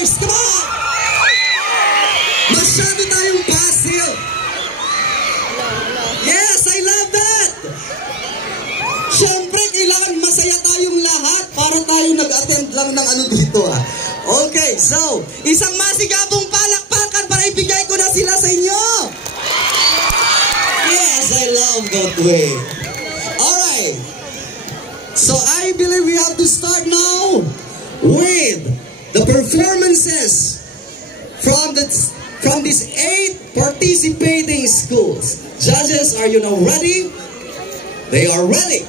Cheers! Come on! Masyado tayong passive. Yes, I love that! Siyempre, kailangan masaya tayong lahat para tayo nag-attend lang ng ano dito ah. Okay, so, isang masigabong palakpakan para ibigay ko na sila sa inyo. Yes, I love that way. Alright. So, I believe we have to start now with the performances from these 8 participating schools. Judges, are you now ready? They are ready.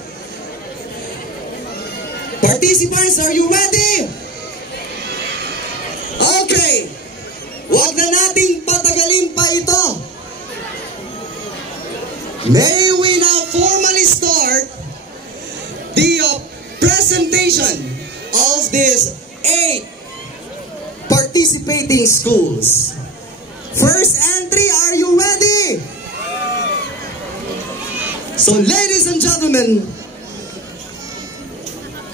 Participants, are you ready? Okay. Huwag na nating patagalin pa ito. May we now formally start the presentation of these 8 participating schools. First entry, are you ready? So ladies and gentlemen,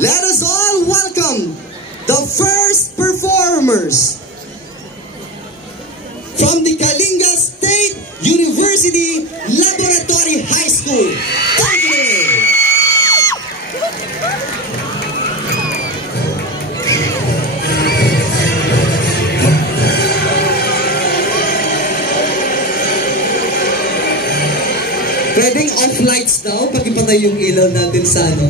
let us all welcome the first performers from the Kalinga State University Laboratory High School. Thank you. Pwedeng off lights daw, pag-ipatay yung ilaw natin sa ano.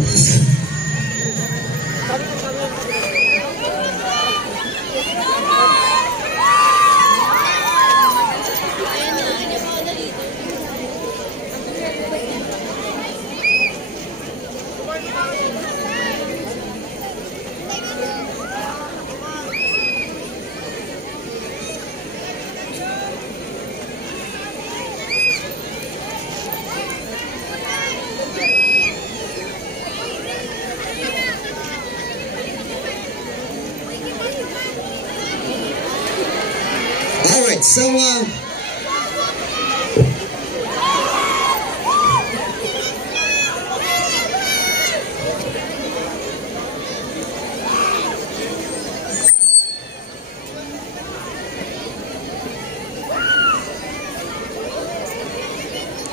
Alright, so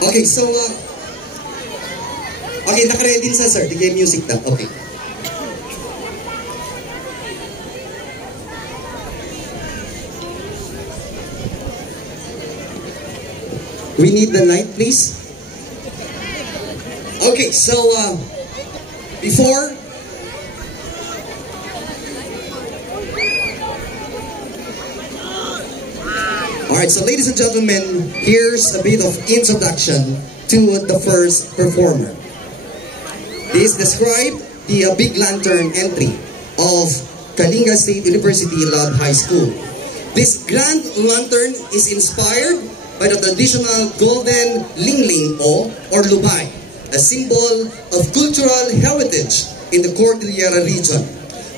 okay, so okay, naka-ready na sir, the game music na. Okay. We need the light, please. Okay, so before alright, so ladies and gentlemen, here's a bit of introduction to the first performer. This describes the big lantern entry of Kalinga State University Lab High School. This grand lantern is inspired by the traditional golden lingling or lubay, a symbol of cultural heritage in the Cordillera region,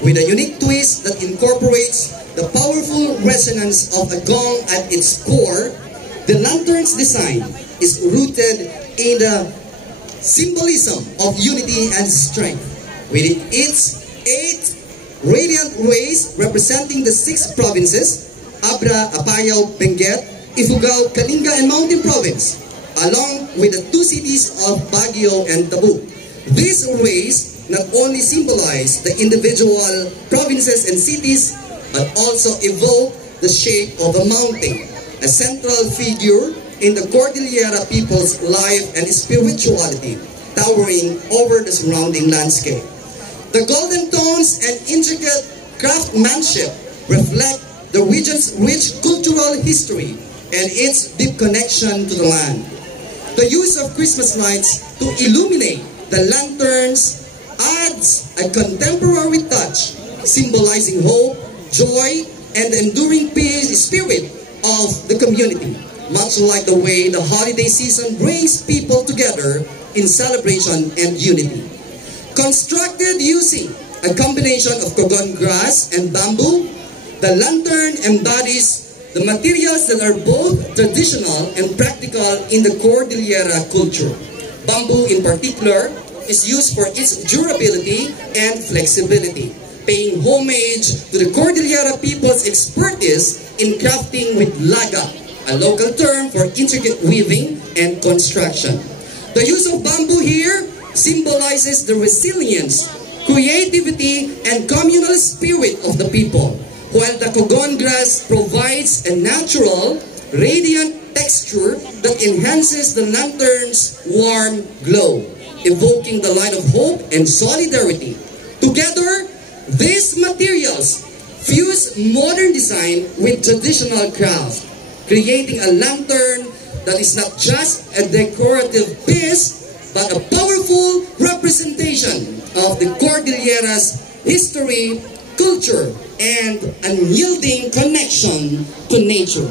with a unique twist that incorporates the powerful resonance of a gong at its core. The lantern's design is rooted in the symbolism of unity and strength, with its 8 radiant rays representing the 6 provinces, Abra, Apayao, Benguet, Ifugao, Kalinga, and Mountain Province, along with the 2 cities of Baguio and Tabu. These rays not only symbolize the individual provinces and cities, but also evoke the shape of a mountain, a central figure in the Cordillera people's life and spirituality, towering over the surrounding landscape. The golden tones and intricate craftsmanship reflect the region's rich cultural history and its deep connection to the land. The use of Christmas lights to illuminate the lanterns adds a contemporary touch, symbolizing hope, joy, and the enduring peace spirit of the community, much like the way the holiday season brings people together in celebration and unity. Constructed using a combination of cogon grass and bamboo, the lantern embodies the materials that are both traditional and practical in the Cordillera culture. Bamboo in particular is used for its durability and flexibility, paying homage to the Cordillera people's expertise in crafting with laga, a local term for intricate weaving and construction. The use of bamboo here symbolizes the resilience, creativity, and communal spirit of the people, while the Cogon grass provides a natural, radiant texture that enhances the lantern's warm glow, evoking the light of hope and solidarity. Together, these materials fuse modern design with traditional craft, creating a lantern that is not just a decorative piece, but a powerful representation of the Cordillera's history, culture, and unyielding connection to nature.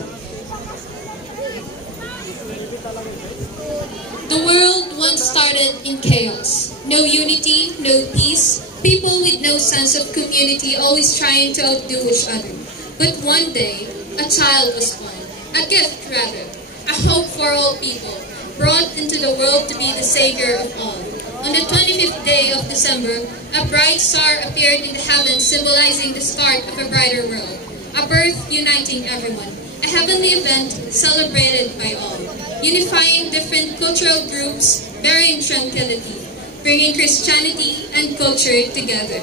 The world once started in chaos. No unity, no peace, people with no sense of community always trying to outdo each other. But one day, a child was born, a gift rather, a hope for all people, brought into the world to be the savior of all. On the 25th day of December, a bright star appeared in the heavens, symbolizing the start of a brighter world, a birth uniting everyone, a heavenly event celebrated by all, unifying different cultural groups, bearing tranquility, bringing Christianity and culture together.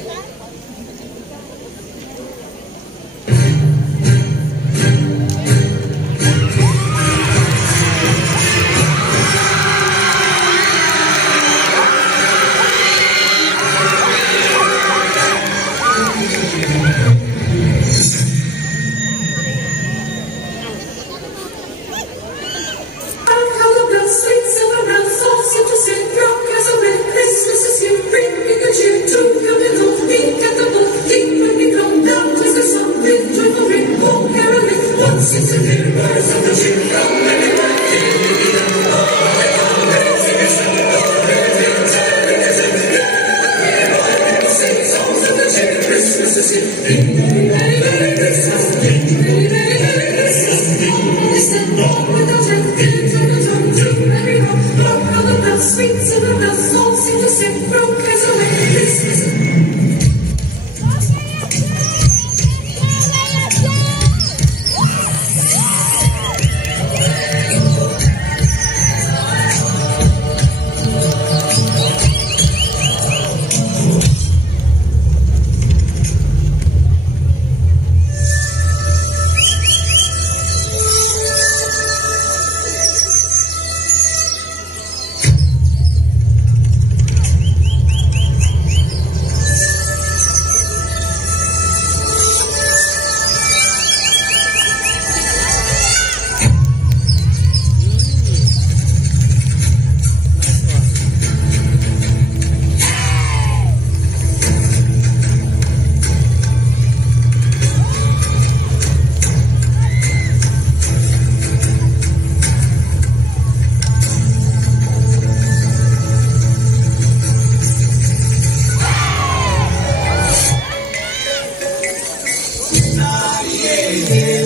Yeah.